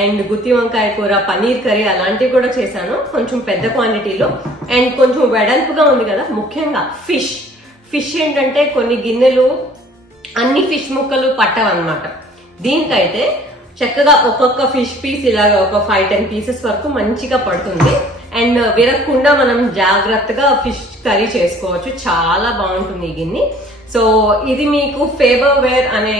అండ్ గుత్తి వంకాయ కూర, పనీర్ కర్రీ అలాంటివి కూడా చేశాను కొంచెం పెద్ద క్వాంటిటీలో. అండ్ కొంచెం వెడల్పుగా ఉంది కదా, ముఖ్యంగా ఫిష్ ఏంటంటే కొన్ని గిన్నెలు అన్ని ఫిష్ ముక్కలు పట్టవన్నమాట. దీనికైతే చక్కగా ఒక్కొక్క ఫిష్ పీస్ ఇలాగా ఒక 5-10 పీసెస్ వరకు మంచిగా పడుతుంది. అండ్ విరగకుండా మనం జాగ్రత్తగా ఫిష్ కర్రీ చేసుకోవచ్చు. చాలా బాగుంటుంది ఈ గిన్నె. సో ఇది మీకు ఫేబర్ వేర్ అనే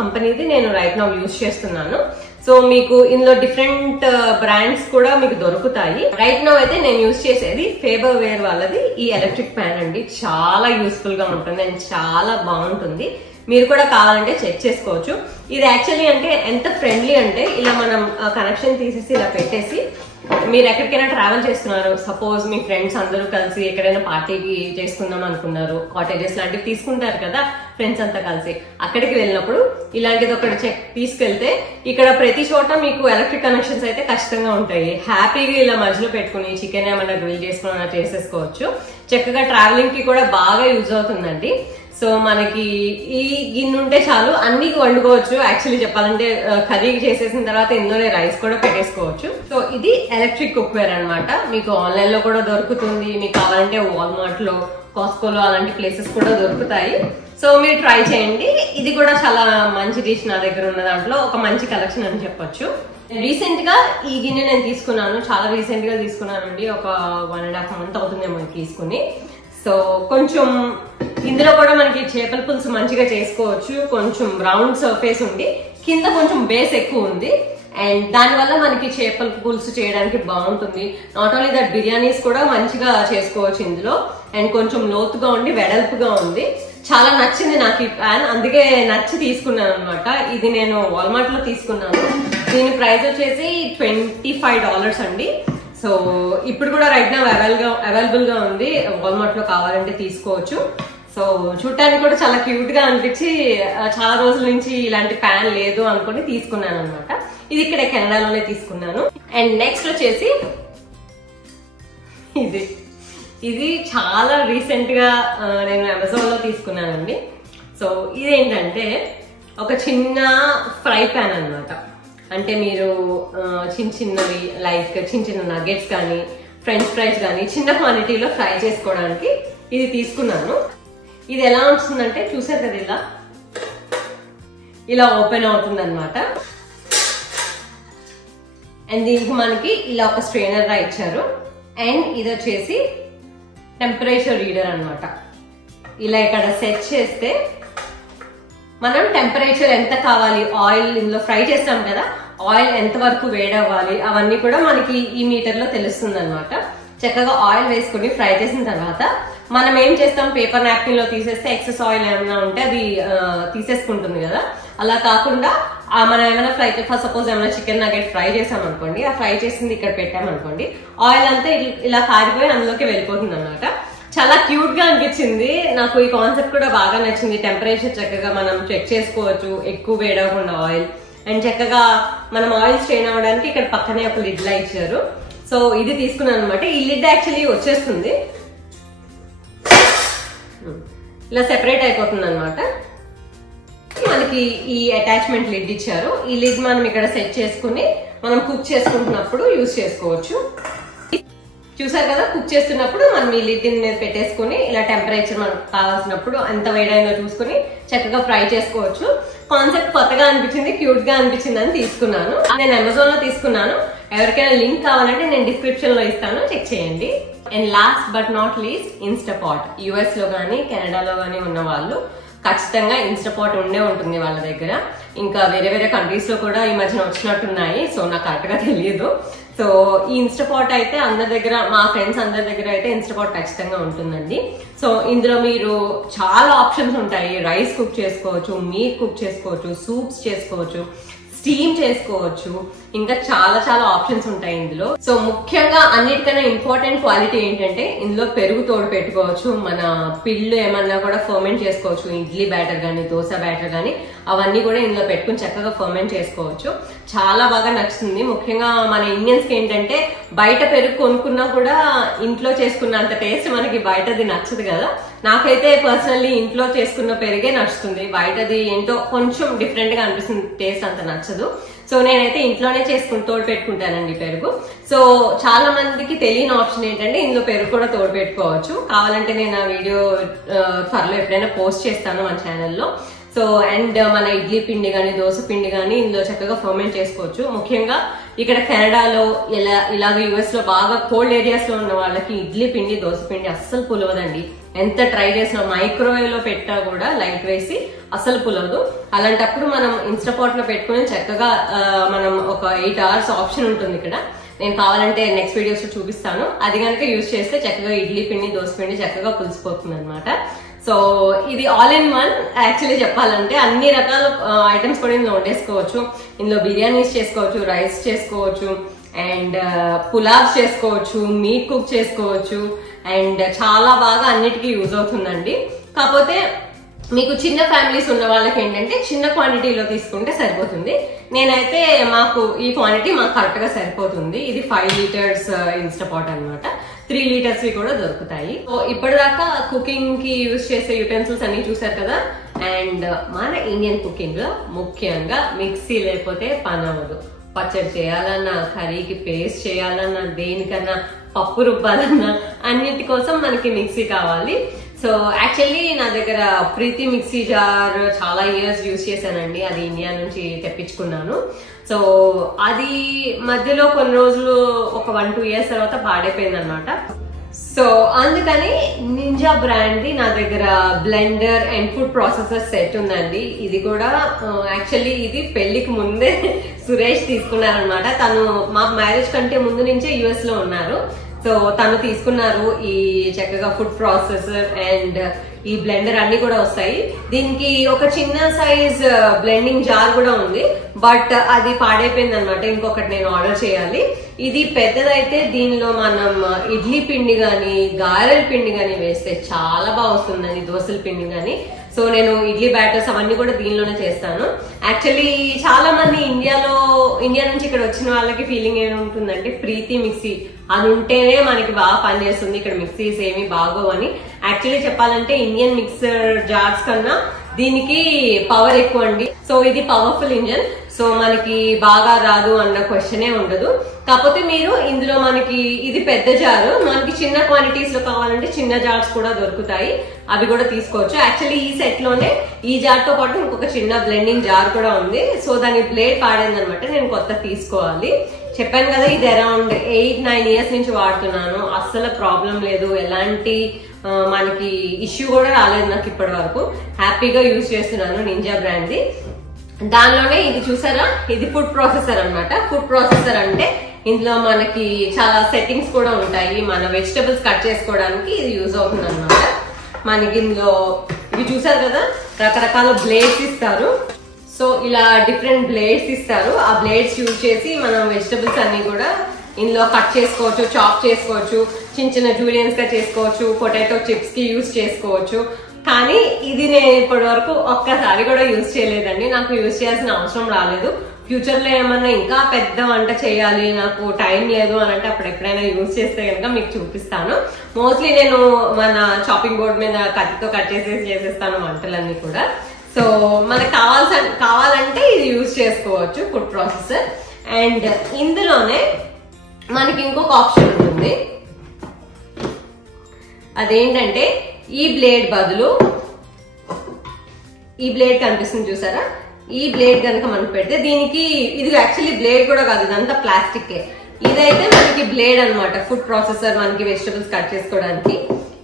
కంపెనీది నేను రైట్ నౌ యూజ్ చేస్తున్నాను. సో మీకు ఇందులో డిఫరెంట్ బ్రాండ్స్ కూడా మీకు దొరుకుతాయి. రైట్ నౌ అయితే నేను యూజ్ చేసేది ఫేబర్ వేర్ వాళ్ళది ఈ ఎలక్ట్రిక్ ప్యాన్ అండి. చాలా యూస్ఫుల్ గా ఉంటుంది అండ్ చాలా బాగుంటుంది. మీరు కూడా కావాలంటే చెక్ చేసుకోవచ్చు. ఇది యాక్చువల్లీ అంటే ఎంత ఫ్రెండ్లీ అంటే ఇలా మనం కనెక్షన్ తీసేసి ఇలా పెట్టేసి మీరు ఎక్కడికైనా ట్రావెల్ చేస్తున్నారు, సపోజ్ మీ ఫ్రెండ్స్ అందరూ కలిసి ఎక్కడైనా పార్టీకి చేసుకుందాం అనుకున్నారు, కాటేజెస్ లాంటివి తీసుకుంటారు కదా ఫ్రెండ్స్ అంతా కలిసి, అక్కడికి వెళ్ళినప్పుడు ఇలాంటిది ఒకటి చెక్ తీసుకెళ్తే ఇక్కడ ప్రతి చోట మీకు ఎలక్ట్రిక్ కనెక్షన్స్ అయితే ఖచ్చితంగా ఉంటాయి. హ్యాపీగా ఇలా మధ్యలో పెట్టుకుని చికెన్ ఏమైనా గ్రిల్ చేసుకుని చేసేసుకోవచ్చు. చక్కగా ట్రావెలింగ్ కి కూడా బాగా యూజ్ అవుతుందండి. సో మనకి ఈ గిన్నె ఉంటే చాలు అన్ని వండుకోవచ్చు. యాక్చువల్లీ చెప్పాలంటే కర్రీ చేసేసిన తర్వాత ఇందులోనే రైస్ కూడా పెట్టేసుకోవచ్చు. సో ఇది ఎలక్ట్రిక్ కుక్వేర్ అనమాట. మీకు ఆన్లైన్ లో కూడా దొరుకుతుంది. మీకు కావాలంటే వాల్మార్ట్ లో, కాస్కోలో అలాంటి ప్లేసెస్ కూడా దొరుకుతాయి. సో మీరు ట్రై చేయండి. ఇది కూడా చాలా మంచి డిష్. నా దగ్గర ఉన్న దాంట్లో ఒక మంచి కలెక్షన్ అని చెప్పొచ్చు. రీసెంట్ గా ఈ గిన్నె నేను తీసుకున్నాను. చాలా రీసెంట్ గా తీసుకున్నానండి. ఒక 1.5 month అవుతుందేమో తీసుకుని. సో కొంచెం ఇందులో కూడా మనకి చేపల పులుసు మంచిగా చేసుకోవచ్చు. కొంచెం రౌండ్ సర్ఫేస్ ఉంది, కింద కొంచెం బేస్ ఎక్కువ ఉంది. అండ్ దానివల్ల మనకి చేపల పులుసు చేయడానికి బాగుంటుంది. నాట్ ఓన్లీ దట్, బిర్యానీస్ కూడా మంచిగా చేసుకోవచ్చు ఇందులో. అండ్ కొంచెం లోతుగా ఉండి వెడల్పుగా ఉంది. చాలా నచ్చింది నాకు ఈ ప్యాన్, అందుకే నచ్చి తీసుకున్నాను అనమాట. ఇది నేను వాల్మార్ట్ లో తీసుకున్నాను. దీని ప్రైస్ వచ్చేసి $25 అండి. సో ఇప్పుడు కూడా రైట్ నౌ అవైలబుల్ గా ఉంది. వాల్మార్ట్ లో కావాలంటే తీసుకోవచ్చు. సో చూడటానికి కూడా చాలా క్యూట్ గా అనిపించి చాలా రోజుల నుంచి ఇలాంటి ప్యాన్ లేదు అనుకుని తీసుకున్నాను అనమాట. ఇది ఇక్కడ కెనడాలోనే తీసుకున్నాను. అండ్ నెక్స్ట్ వచ్చేసి ఇది చాలా రీసెంట్ గా నేను అమెజాన్ లో తీసుకున్నానండి. సో ఇదేంటంటే ఒక చిన్న ఫ్రై ప్యాన్ అనమాట. అంటే మీరు చిన్నవి లైక్ చిన్న నగెట్స్ కానీ ఫ్రెంచ్ ఫ్రైస్ కానీ చిన్న క్వాంటిటీలో ఫ్రై చేసుకోవడానికి ఇది తీసుకున్నాను. ఇది ఎలా వస్తుందంటే చూసారు కదా, ఇలా ఓపెన్ అవుతుంది అనమాట. అండ్ దీనికి మనకి ఇలా ఒక స్ట్రెయినర్ రా ఇచ్చారు. అండ్ ఇది వచ్చేసి టెంపరేచర్ రీడర్ అనమాట. ఇలా ఇక్కడ సెట్ చేస్తే మనం టెంపరేచర్ ఎంత కావాలి, ఆయిల్ ఇందులో ఫ్రై చేస్తాం కదా, ఆయిల్ ఎంత వరకు వేడవ్వాలి అవన్నీ కూడా మనకి ఈ మీటర్ లో తెలుస్తుంది అనమాట. చక్కగా ఆయిల్ వేసుకుని ఫ్రై చేసిన తర్వాత మనం ఏం చేస్తాం, పేపర్ నాప్కిన్ లో తీసేస్తే ఎక్సెస్ ఆయిల్ ఏమైనా ఉంటే అది తీసేసుకుంటుంది కదా. అలా కాకుండా మనం ఏమైనా ఫ్రై ఫస్ట్ సపోజ్ ఏమైనా చికెన్ నగెట్ ఫ్రై చేసాం అనుకోండి, ఆ ఫ్రై చేసింది ఇక్కడ పెట్టామనుకోండి, ఆయిల్ అంతా ఇలా కారిపోయి అందులోకి వెళ్ళిపోతుంది అనమాట. చాలా క్యూట్ గా అనిపించింది నాకు. ఈ కాన్సెప్ట్ కూడా బాగా నచ్చింది. టెంపరేచర్ చక్కగా మనం చెక్ చేసుకోవచ్చు, ఎక్కువ వేడవకుండా ఆయిల్. అండ్ చక్కగా మనం ఆయిల్ స్ట్రెయిన్ అవ్వడానికి ఇక్కడ పక్కనే ఒక లిడ్ లా ఇచ్చారు. సో ఇది తీసుకున్నాను అనమాట. ఈ లిడ్ యాక్చువల్లీ వచ్చేస్తుంది, ఇలా సెపరేట్ అయిపోతుంది అనమాట. మనకి ఈ అటాచ్మెంట్ లిడ్ ఇచ్చారు. ఈ లిడ్ మనం ఇక్కడ సెట్ చేసుకుని మనం కుక్ చేసుకుంటున్నప్పుడు యూజ్ చేసుకోవచ్చు. చూసారు కదా, కుక్ చేస్తున్నప్పుడు మనం ఈ లిడ్ మీద పెట్టేసుకుని ఇలా టెంపరేచర్ మనకు కావాల్సినప్పుడు ఎంత వేడైందో చూసుకుని చక్కగా ఫ్రై చేసుకోవచ్చు. కాన్సెప్ట్ కొత్తగా అనిపించింది, క్యూట్ గా అనిపించింది అని తీసుకున్నాను. నేను అమెజాన్ లో తీసుకున్నాను. ఎవరికైనా లింక్ కావాలంటే నేను డిస్క్రిప్షన్ లో ఇస్తాను, చెక్ చేయండి. And last but not least, ఇన్స్టాపాట్. US లో కానీ కెనడాలో కానీ ఉన్న వాళ్ళు ఖచ్చితంగా ఇన్స్టాపాట్ ఉండే ఉంటుంది వాళ్ళ దగ్గర. ఇంకా వేరే వేరే కంట్రీస్ లో కూడా ఈ మధ్యన వచ్చినట్టున్నాయి, సో నాకు కరెక్ట్ గా తెలియదు. సో ఈ ఇన్స్టాపాట్ అయితే అందరి దగ్గర, మా ఫ్రెండ్స్ అందరి దగ్గర అయితే ఇన్స్టాపాట్ ఖచ్చితంగా ఉంటుందండి. సో ఇందులో మీరు చాలా ఆప్షన్స్ ఉంటాయి. రైస్ కుక్ చేసుకోవచ్చు, మీట్ కుక్ చేసుకోవచ్చు, సూప్స్ చేసుకోవచ్చు, స్టీమ్ చేసుకోవచ్చు, ఇంకా చాలా చాలా ఆప్షన్స్ ఉంటాయి ఇందులో. సో ముఖ్యంగా అన్నిటికన్నా ఇంపార్టెంట్ క్వాలిటీ ఏంటంటే ఇందులో పెరుగు తోడు పెట్టుకోవచ్చు. మన పిల్లు ఏమన్నా కూడా ఫర్మెంట్ చేసుకోవచ్చు. ఇడ్లీ బ్యాటర్ గానీ, దోశ బ్యాటర్ గానీ అవన్నీ కూడా ఇందులో పెట్టుకుని చక్కగా ఫర్మెంట్ చేసుకోవచ్చు. చాలా బాగా నచ్చుతుంది. ముఖ్యంగా మన ఇండియన్స్ కి ఏంటంటే బయట పెరుగు కొనుక్కున్నా కూడా ఇంట్లో చేసుకున్నంత టేస్ట్ మనకి బయటది నచ్చదు కదా. నాకైతే పర్సనల్లీ ఇంట్లో చేసుకున్న పెరిగే నచ్చుతుంది. బయటది ఏంటో కొంచెం డిఫరెంట్ గా అనిపిస్తుంది, టేస్ట్ అంత నచ్చదు. సో నేనైతే ఇంట్లోనే చేసుకుని తోడు పెట్టుకుంటానండి పెరుగు. సో చాలా మందికి తెలియని ఆప్షన్ ఏంటంటే ఇందులో పెరుగు కూడా తోడు పెట్టుకోవచ్చు. కావాలంటే నేను ఆ వీడియో త్వరలో ఎప్పుడైనా పోస్ట్ చేస్తాను మన ఛానల్లో. సో అండ్ మన ఇడ్లీ పిండి గానీ, దోశ పిండి గానీ ఇందులో చక్కగా ఫర్మెంట్ చేసుకోవచ్చు. ముఖ్యంగా ఇక్కడ కెనడాలో ఇలాగ యుఎస్ లో బాగా కోల్డ్ ఏరియాస్ లో ఉన్న వాళ్ళకి ఇడ్లీ పిండి, దోశ పిండి అస్సలు పులవదండి. ఎంత ట్రై చేసినా మైక్రోవేవ్ లో పెట్టా కూడా లైట్ వేసి అస్సలు పులవదు. అలాంటప్పుడు మనం ఇన్స్టాపాట్ లో పెట్టుకుని చక్కగా మనం ఒక 8 hours ఆప్షన్ ఉంటుంది ఇక్కడ. నేను కావాలంటే నెక్స్ట్ వీడియోస్ లో చూపిస్తాను. అది కనుక యూజ్ చేస్తే చక్కగా ఇడ్లీ పిండి, దోశ పిండి చక్కగా పులిసిపోతుంది అనమాట. సో ఇది ఆల్ ఇన్ వన్. యాక్చువల్లీ చెప్పాలంటే అన్ని రకాల ఐటమ్స్ కూడా ఇందులో వండేసుకోవచ్చు. ఇందులో బిర్యానీస్ చేసుకోవచ్చు, రైస్ చేసుకోవచ్చు, అండ్ పులావ్స్ చేసుకోవచ్చు, మీట్ కుక్ చేసుకోవచ్చు, అండ్ చాలా బాగా అన్నిటికీ యూజ్ అవుతుందండి. కాకపోతే మీకు చిన్న ఫ్యామిలీస్ ఉన్న వాళ్ళకి ఏంటంటే చిన్న క్వాంటిటీలో తీసుకుంటే సరిపోతుంది. నేనైతే మాకు ఈ క్వాంటిటీ మాకు కరెక్ట్ గా సరిపోతుంది. ఇది 5 liters ఇన్స్టాపాట్ అనమాట. 3 liters కూడా దొరుకుతాయి. సో ఇప్పటిదాకా కుకింగ్ కి యూజ్ చేసే యూటెన్సిల్స్ అన్ని చూసారు కదా. అండ్ మన ఇండియన్ కుకింగ్ లో ముఖ్యంగా మిక్సీ లేకపోతే పని అవ్వదు. పచ్చడి చేయాలన్నా, కర్రీకి పేస్ట్ చేయాలన్నా, దేనికన్నా పప్పు రుబ్బాలన్నా అన్నిటి కోసం మనకి మిక్సీ కావాలి. సో యాక్చువల్లీ నా దగ్గర ప్రీతి మిక్సీ జార్ చాలా ఇయర్స్ యూజ్ చేశానండి. అది ఇండియా నుంచి తెప్పించుకున్నాను. సో అది మధ్యలో కొన్ని రోజులు ఒక 1-2 years తర్వాత పాడైపోయింది అనమాట. సో అందుకని నింజా బ్రాండ్ ది నా దగ్గర blender and food processor set ఉందండి. ఇది కూడా యాక్చువల్లీ ఇది పెళ్లికి ముందే సురేష్ తీసుకున్నారనమాట. తను మా మ్యారేజ్ కంటే ముందు నుంచే యుఎస్ లో ఉన్నారు. సో తను తీసుకున్నారు ఈ చక్కగా ఫుడ్ ప్రాసెసర్ అండ్ ఈ బ్లెండర్ అన్ని కూడా వస్తాయి. దీనికి ఒక చిన్న సైజ్ బ్లెండింగ్ జార్ కూడా ఉంది, బట్ అది పాడైపోయింది అనమాట. ఇంకొకటి నేను ఆర్డర్ చేయాలి. ఇది పెద్దదైతే దీనిలో మనం ఇడ్లీ పిండి గాని, గారెల పిండి గాని వేస్తే చాలా బాగా వస్తుందండి, దోశల పిండి గాని. సో నేను ఇడ్లీ బ్యాటర్స్ అవన్నీ కూడా దీనిలోనే చేస్తాను. యాక్చువల్లీ చాలా మంది ఇండియా నుంచి ఇక్కడ వచ్చిన వాళ్ళకి ఫీలింగ్ ఏముంటుందంటే ప్రీతి మిక్సీ అది ఉంటేనే మనకి బాగా పనిచేస్తుంది, ఇక్కడ మిక్సీస్ ఏమి బాగోవని. యాక్చువల్లీ చెప్పాలంటే ఇండియన్ మిక్సర్ జార్స్ కన్నా దీనికి పవర్ ఎక్కువ అండి. సో ఇది పవర్ఫుల్ ఇంజన్. సో మనకి బాగా రాదు అన్న క్వశ్చనే ఉండదు. కాకపోతే మీరు ఇందులో మనకి ఇది పెద్ద జారు, మనకి చిన్న క్వాంటిటీస్ లో కావాలంటే చిన్న జార్స్ కూడా దొరుకుతాయి, అవి కూడా తీసుకోవచ్చు. యాక్చువల్లీ ఈ సెట్ లోనే ఈ జార్ తో పాటు ఇంకొక చిన్న బ్లెండింగ్ జార్ కూడా ఉంది. సో దాని బ్లేడ్ పాడైంది అనమాట, నేను కొత్త తీసుకోవాలి. చెప్పాను కదా ఇది అరౌండ్ 8-9 years నుంచి వాడుతున్నాను. అస్సలు ప్రాబ్లం లేదు, ఎలాంటి మనకి ఇష్యూ కూడా రాలేదు నాకు ఇప్పటి వరకు. హ్యాపీగా యూజ్ చేస్తున్నాను నింజా బ్రాండ్ ది. దానిలోనే ఇది చూసారా, ఇది ఫుడ్ ప్రాసెసర్ అనమాట. ఫుడ్ ప్రాసెసర్ అంటే ఇందులో మనకి చాలా సెట్టింగ్స్ కూడా ఉంటాయి. మన వెజిటబుల్స్ కట్ చేసుకోవడానికి ఇది యూజ్ అవుతుంది అనమాట. మనకి ఇందులో ఇవి చూసారు కదా, రకరకాల బ్లేడ్స్ ఇస్తారు. సో ఇలా డిఫరెంట్ బ్లేడ్స్ ఇస్తారు. ఆ బ్లేడ్స్ యూజ్ చేసి మనం వెజిటబుల్స్ అన్ని కూడా ఇందులో కట్ చేసుకోవచ్చు, చాప్ చేసుకోవచ్చు, చిన్న చిన్న జూలియన్స్ గా చేసుకోవచ్చు, పొటాటో చిప్స్ కి యూజ్ చేసుకోవచ్చు. కానీ ఇది నేను ఇప్పటి వరకు ఒక్కసారి కూడా యూజ్ చేయలేదండి, నాకు యూజ్ చేయాల్సిన అవసరం రాలేదు. ఫ్యూచర్ లో ఏమన్నా ఇంకా పెద్ద వంట చేయాలి, నాకు టైం లేదు అని అంటే అప్పుడు ఎప్పుడైనా యూజ్ చేస్తే కనుక మీకు చూపిస్తాను. మోస్ట్లీ నేను మన చాపింగ్ బోర్డ్ మీద కత్తితో కట్ చేసేస్తాను వంటలన్నీ కూడా. సో మనకు కావాలంటే ఇది యూజ్ చేసుకోవచ్చు ఫుడ్ ప్రాసెసర్. అండ్ ఇందులోనే మనకి ఇంకొక ఆప్షన్ ఉంటుంది. అదేంటంటే ఈ బ్లేడ్ బదులు ఈ బ్లేడ్ కనిపిస్తుంది చూసారా, ఈ బ్లేడ్ కనుక మనం పెడితే దీనికి ఇది యాక్చువల్లీ బ్లేడ్ కూడా కాదు, ఇదంతా ప్లాస్టిక్. ఇదైతే మనకి బ్లేడ్ అనమాట, ఫుడ్ ప్రాసెసర్ మనకి వెజిటబుల్స్ కట్ చేసుకోవడానికి.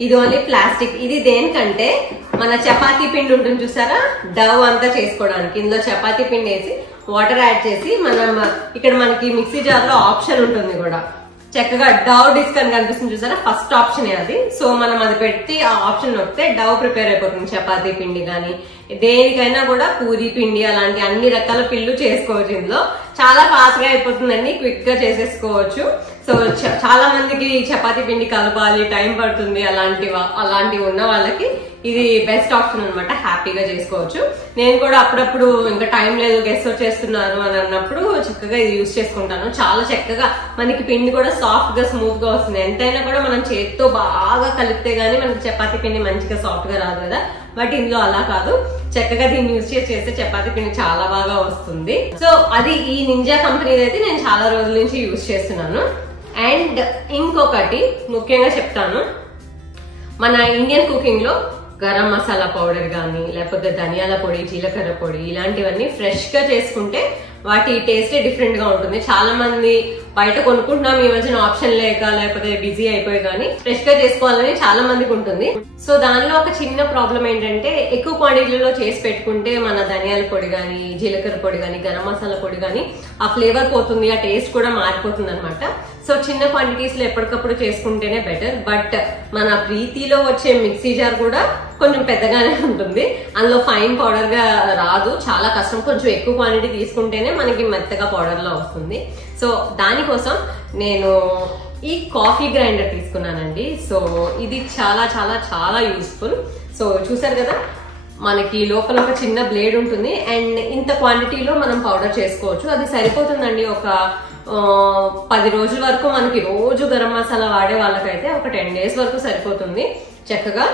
ఇది ఓన్లీ ప్లాస్టిక్. ఇది దేనికంటే మన చపాతీ పిండి ఉంటుంది చూసారా, డవ్ అంతా చేసుకోవడానికి ఇందులో చపాతీ పిండి వేసి వాటర్ యాడ్ చేసి మనం ఇక్కడ మనకి మిక్సీ జార్ లో ఆప్షన్ ఉంటుంది కూడా, చక్కగా డవ్ డిస్క్ అని కనిపిస్తుంది చూసారా, ఫస్ట్ ఆప్షన్ అది. సో మనం అది పెట్టి ఆ ఆప్షన్ నొక్కితే డవ్ ప్రిపేర్ అయిపోతుంది. చపాతీ పిండి కానీ దేనికైనా కూడా, పూరి పిండి అలాంటి అన్ని రకాల పిండ్లు చేసుకోవచ్చు. ఇందులో చాలా ఫాస్ట్ గా అయిపోతుందండి, క్విక్ గా చేసేసుకోవచ్చు. సో చాలా మందికి చపాతీ పిండి కలపాలి, టైం పడుతుంది, అలాంటివి ఉన్న వాళ్ళకి ఇది బెస్ట్ ఆప్షన్ అనమాట. హ్యాపీగా చేసుకోవచ్చు. నేను కూడా అప్పుడప్పుడు ఇంకా టైం లేదు, గెస్ట్ వచ్చేస్తున్నారు అని అన్నప్పుడు చక్కగా ఇది యూజ్ చేసుకుంటాను. చాలా చక్కగా మనకి పిండి కూడా సాఫ్ట్ గా స్మూత్ గా వస్తుంది. ఎంతైనా కూడా మనం చేతితో బాగా కలిపితే గానీ మనకి చపాతీ పిండి మంచిగా సాఫ్ట్ గా రాదు కదా, బట్ ఇందులో అలా కాదు. చక్కగా దీన్ని యూజ్ చేస్తే చపాతీ పిండి చాలా బాగా వస్తుంది. సో అది ఈ నింజా కంపెనీది అయితే నేను చాలా రోజుల నుంచి యూజ్ చేస్తున్నాను. అండ్ ఇంకొకటి ముఖ్యంగా చెప్తాను, మన ఇండియన్ కుకింగ్ లో గరం మసాలా పౌడర్ కానీ లేకపోతే ధనియాల పొడి, జీలకర్ర పొడి ఇలాంటివన్నీ ఫ్రెష్ గా చేసుకుంటే వాటి టేస్టే డిఫరెంట్ గా ఉంటుంది. చాలా మంది బయట కొనుక్కుంటున్నాం ఈ మధ్యన ఆప్షన్ లేక, లేకపోతే బిజీ అయిపోయి, కానీ ఫ్రెష్ గా చేసుకోవాలని చాలా మందికి ఉంటుంది. సో దానిలో ఒక చిన్న ప్రాబ్లం ఏంటంటే, ఎక్కువ క్వాంటిటీలో చేసి పెట్టుకుంటే మన ధనియాల పొడి కానీ, జీలకర్ర పొడి కానీ, గరం మసాలా పొడి కానీ ఆ ఫ్లేవర్ పోతుంది, ఆ టేస్ట్ కూడా మారిపోతుంది అనమాట. సో చిన్న క్వాంటిటీస్ లో ఎప్పటికప్పుడు చేసుకుంటేనే బెటర్. బట్ మన ప్రీతిలో వచ్చే మిక్సీ జార్ కూడా కొంచెం పెద్దగానే ఉంటుంది, అందులో ఫైన్ పౌడర్ గా రాదు, చాలా కష్టం. కొంచెం ఎక్కువ క్వాంటిటీ తీసుకుంటేనే మనకి మెత్తగా పౌడర్ లో వస్తుంది. సో దానికోసం నేను ఈ కాఫీ గ్రైండర్ తీసుకున్నానండి. సో ఇది చాలా చాలా చాలా యూస్ఫుల్. సో చూసారు కదా, మనకి లోపల ఒక చిన్న బ్లేడ్ ఉంటుంది అండ్ ఇంత క్వాంటిటీలో మనం పౌడర్ చేసుకోవచ్చు. అది సరిపోతుందండి. ఒక 10 రోజుల వరకు మనకి రోజు గరం మసాలా వాడే వాళ్ళకైతే ఒక 10 days వరకు సరిపోతుంది చక్కగా.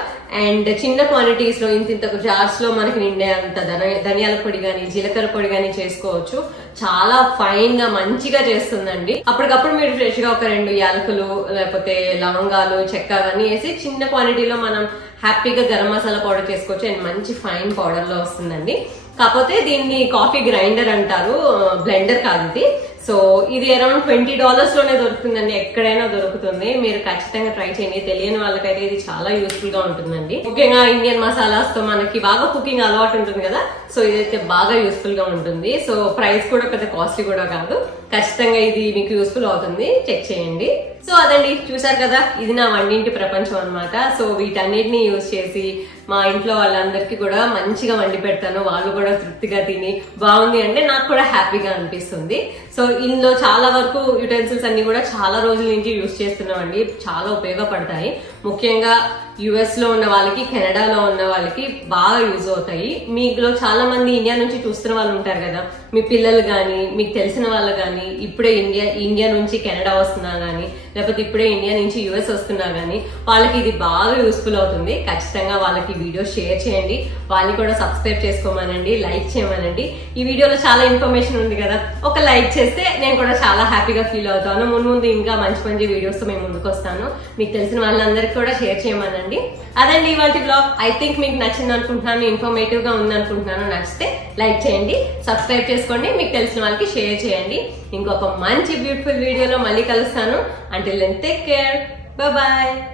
అండ్ చిన్న క్వాంటిటీస్ లో ఇంత జార్స్ లో మనకి నిండే అంత ధనియాల పొడి గానీ, జీలకర్ర పొడి గానీ చేసుకోవచ్చు. చాలా ఫైన్ గా మంచిగా చేస్తుందండి. అప్పటికప్పుడు మీరు ఫ్రెష్ గా ఒక 2 యాలకులు లేకపోతే లవంగాలు, చెక్క అవన్నీ వేసి చిన్న క్వాంటిటీలో మనం హ్యాపీగా గరం మసాలా పౌడర్ చేసుకోవచ్చు. అండ్ మంచి ఫైన్ పౌడర్ లో వస్తుందండి. కాకపోతే దీన్ని కాఫీ గ్రైండర్ అంటారు, బ్లెండర్ కాదు ఇది. సో ఇది అరౌండ్ $20 లోనే దొరుకుతుందండి, ఎక్కడైనా దొరుకుతుంది. మీరు ఖచ్చితంగా ట్రై చేయండి. తెలియని వాళ్ళకైతే ఇది చాలా యూస్ఫుల్ గా ఉంటుందండి. ముఖ్యంగా ఇండియన్ మసాలాస్ తో మనకి బాగా కుకింగ్ అలవాటు ఉంటుంది కదా, సో ఇదైతే బాగా యూస్ఫుల్ గా ఉంటుంది. సో ప్రైస్ కూడా పెద్ద కాస్ట్లీ కూడా కాదు. ఖచ్చితంగా ఇది మీకు యూస్ఫుల్ అవుతుంది, చెక్ చేయండి. సో అదండి, చూసారు కదా, ఇది నా వంటింటి ప్రపంచం అనమాట. సో వీటన్నిటిని యూజ్ చేసి మా ఇంట్లో వాళ్ళందరికీ కూడా మంచిగా వండి పెడతాను. వాళ్ళు కూడా తృప్తిగా తిని బాగుంది అంటే నాకు కూడా హ్యాపీగా అనిపిస్తుంది. సో ఇందులో చాలా వరకు యుటెన్సిల్స్ అన్ని కూడా చాలా రోజుల నుంచి యూజ్ చేస్తున్నామండి, చాలా ఉపయోగపడతాయి. ముఖ్యంగా యుఎస్ లో ఉన్న వాళ్ళకి, కెనడాలో ఉన్న వాళ్ళకి బాగా యూజ్ అవుతాయి. మీలో చాలా మంది ఇండియా నుంచి చూస్తున్న వాళ్ళు ఉంటారు కదా, మీ పిల్లలు గానీ, మీకు తెలిసిన వాళ్ళు గానీ, ఇప్పుడే ఇండియా నుంచి కెనడా వస్తున్నా గానీ, లేకపోతే ఇప్పుడే ఇండియా నుంచి యుఎస్ వస్తున్నా గానీ వాళ్ళకి ఇది బాగా యూస్ఫుల్ అవుతుంది. ఖచ్చితంగా వాళ్ళకి వీడియో షేర్ చేయండి, వాళ్ళని కూడా సబ్స్క్రైబ్ చేసుకోమనండి, లైక్ చేయమనండి. ఈ వీడియోలో చాలా ఇన్ఫర్మేషన్ ఉంది కదా, ఒక లైక్ చేస్తే నేను కూడా చాలా హ్యాపీగా ఫీల్ అవుతాను. ముందు ఇంకా మంచి మంచి వీడియోస్ తో మేము ముందుకు వస్తాను. మీకు తెలిసిన వాళ్ళందరికీ కూడా షేర్ చేయమనండి. అదండి ఇవాళ బ్లాగ్. ఐ థింక్ మీకు నచ్చింది అనుకుంటున్నాను, ఇన్ఫర్మేటివ్ గా ఉంది అనుకుంటున్నాను. నచ్చితే లైక్ చేయండి, సబ్స్క్రైబ్ చేసుకోండి, మీకు తెలిసిన వాళ్ళకి షేర్ చేయండి. ఇంకొక మంచి బ్యూటిఫుల్ వీడియోలో మళ్ళీ కలుస్తాను. Until then, take care. Bye-bye.